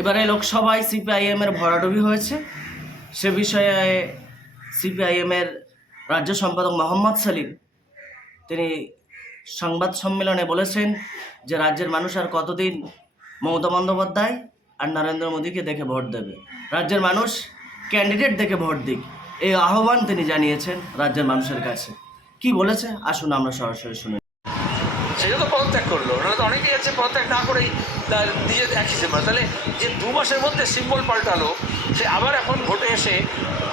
এবারে লোকসভায় সিপিআইএমের ভরাডুবি হয়েছে। সে বিষয়ে সিপিআইএমের রাজ্য সম্পাদক মোহাম্মদ সেলিম, তিনি সংবাদ সম্মেলনে বলেছেন যে রাজ্যের মানুষ আর কতদিন মমতা বন্দ্যোপাধ্যায় আর নরেন্দ্র মোদীকে দেখে ভোট দেবে? রাজ্যের মানুষ ক্যান্ডিডেট দেখে ভোট দিক। এই আহ্বান তিনি জানিয়েছেন রাজ্যের মানুষের কাছে। কি বলেছে? আসুন আমরা সরাসরি শুনে সেটা তো পদত্যাগ করল। ওনারা তো অনেকেই আছে পদত্যাগ না করেই তার নিজের একই সিম্বল তাহলে যে দু মাসের মধ্যে সিম্বল পাল্টালো, সে আবার এখন ভোটে এসে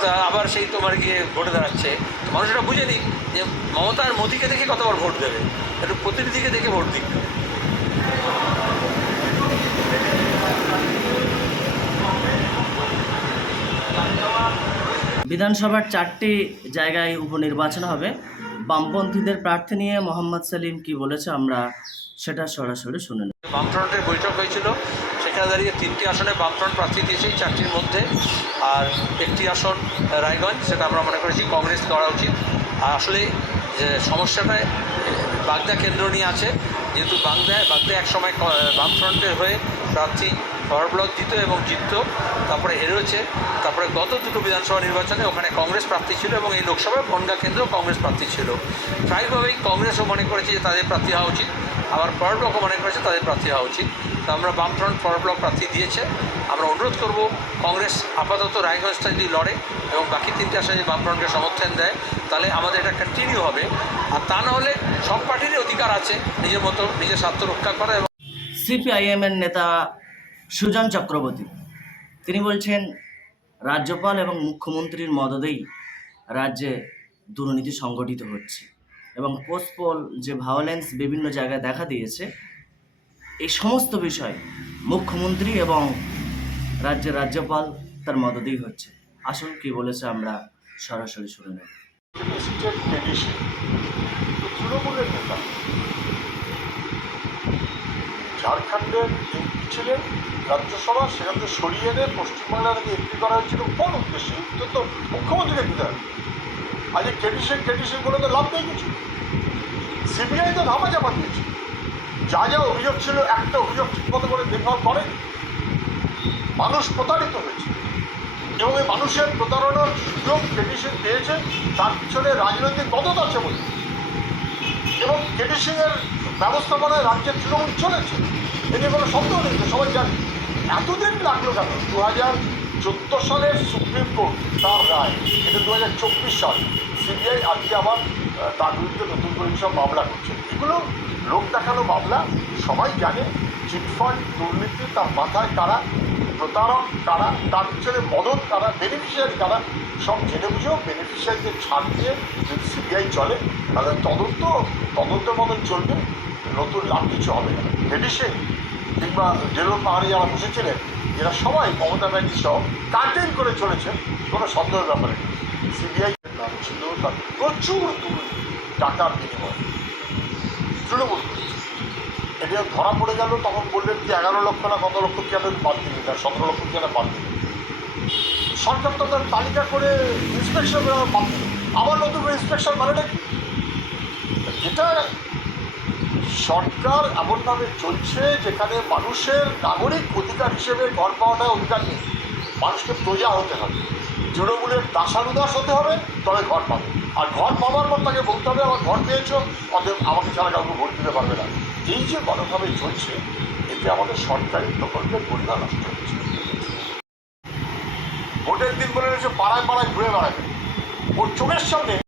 তা আবার সেই তোমার গিয়ে ভোটে দাঁড়াচ্ছে। মানুষরা বুঝে নিক যে মমতা আর মোদীকে দেখে কতবার ভোট দেবে। একটু প্রতিনিধিকে দেখে ভোট দিক। বিধানসভার চারটি জায়গায় উপনির্বাচন হবে। বামপন্থীদের প্রার্থী নিয়ে মোহাম্মদ সেলিম কি বলেছে আমরা সেটা সরাসরি শুনে নেব। বামফ্রন্টের বৈঠক হয়েছিল। সেখানে দাঁড়িয়ে তিনটি আসনে বামফ্রন্ট প্রার্থী দিয়েছে, চারটির মধ্যে। আর একটি আসন রায়গঞ্জ, সেটা আমরা মনে করেছি কংগ্রেস করা উচিত। আর আসলে, যে সমস্যাটা বাগদা কেন্দ্র নিয়ে আছে। যেহেতু বাগদায় বাগদা এক সময় বামফ্রন্টের হয়ে প্রার্থী ফরওয়ার্ড ব্লক জিত এবং জিতত, তারপরে হেরেছে তারপরে গত দুটো বিধানসভা নির্বাচনে ওখানে কংগ্রেস প্রার্থী ছিল এবং এই লোকসভায় বনগা কেন্দ্র কংগ্রেস প্রার্থী ছিল। প্রায়ভাবেই কংগ্রেসও মনে করেছে যে তাদের প্রার্থী হওয়া উচিত, আবার ফরওয়ার্ড ব্লকও মনে করেছে তাদের প্রার্থী হওয়া উচিত। তো আমরা বামফ্রন্ট ফরওয়ার্ড ব্লক প্রার্থী দিয়েছে। আমরা অনুরোধ করব, কংগ্রেস আপাতত রায়গঞ্জটা যদি লড়ে এবং বাকি তিনটে আসনে যদি বামফ্রন্টকে সমর্থন দেয়, তাহলে আমাদের এটা কন্টিনিউ হবে। আর তা না হলে সব পার্টিরই অধিকার আছে, নিজের মতো, নিজের স্বার্থ রক্ষা করা এবং সিপিআইএমের নেতা সুজন চক্রবর্তী। তিনি বলছেন, রাজ্যপাল এবং মুখ্যমন্ত্রীর মদদেই রাজ্যে দুর্নীতি সংগঠিত হচ্ছে এবং পোস্টপোল যে ভায়োলেন্স বিভিন্ন জায়গায় দেখা দিয়েছে এই সমস্ত বিষয় মুখ্যমন্ত্রী এবং রাজ্যের রাজ্যপাল তার মদদেই হচ্ছে। আসুন, কি বলেছে আমরা সরাসরি শুনে নেব। ঝাড়খণ্ডের ছিলেন রাজ্যসভা, সেখান থেকে সরিয়ে এনে পশ্চিমবাংলা থেকে এমপি করা হয়েছিল কোন উদ্দেশ্যে উত্তর তো মুখ্যমন্ত্রীকে দিতে হবে। আজ কেটিসে কেটিসে বলে তো লাভ নেই কিছু। সিবিআই তো ধামা চাপা দিয়েছে। যা যা অভিযোগ ছিল, একটা অভিযোগ ঠিকমতো করে দেখভাল করে মানুষ প্রতারিত হয়েছে। এবং এই মানুষের প্রতারণার সুযোগ কেটিসিং পেয়েছে, তার পিছনে রাজনৈতিক মদত আছে বলে। এবং কেটিসিংয়ের ব্যবস্থাপনায় রাজ্যের তৃণমূল চলেছে। এ নিয়ে কোনো সন্দেহ নেই সবাই জানে। এতদিন লাগল কেন? দু হাজার চোদ্দ সালের সুপ্রিম কোর্ট তার রায়। এটা দু হাজার চব্বিশ সাল। সিবিআই আজকে আবার তার বিরুদ্ধে নতুন করে সব মামলা করছে। এগুলো লোক দেখানো মামলা, সবাই জানে চিটফান্ড দুর্নীতি তার মাথায় কারা, প্রতারক কারা, তার পিছনে মদত কারা বেনিফিশিয়ারি কারা, সব জেনে বুঝেও বেনিফিশিয়ারিদের ছাড় দিয়ে যদি সিবিআই চলে, তাহলে তদন্ত, তদন্তের মতন চলবে, নতুন লাভ কিছু হবে না। মেডিসিন কিংবা জেলোর পাহাড়ে যারা বসেছিলেন, এরা সবাই মমতা ব্যানার্জি সহ কার্টেন করে চলেছেন, কোনো সন্দেহের ব্যাপারে সিবিআই নাম ছিল তার প্রচুর দুর্নীতি টাকার বিনিময়। তৃণমূল। এটা ধরা পড়ে গেল, তখন বললেন কি, এগারো লক্ষ না কত লক্ষ আমি বাদ দিন না সতেরো লক্ষ কি বাদ দিন সরকার তো তার তালিকা করে ইন্সপেকশন বাদ দিল আবার নতুন ইন্সপেকশন মানেটা কি যেটা সরকার এমনভাবে চলছে যেখানে মানুষের নাগরিক অধিকার হিসেবে ঘর পাওয়াটা অধিকার নেই। মানুষকে প্রজা হতে হবে। তৃণমূলের দাসানুদাস হতে হবে, তবে ঘর পাবে। আর ঘর পাওয়ার পর তাকে বলতে হবে, আমার ঘর পেয়েছ, অতএব আমাকে ছাড়া কাউকে ভোট দিতে পারবে না। এই যে মনোভাবে চলছে, এতে আমাদের সরকারি প্রকল্পের পরিমাণ নষ্ট হচ্ছে। ভোটের দিন বলে রয়েছে পাড়ায় পাড়ায় ঘুরে বেড়াবে। ওর চোখের সামনে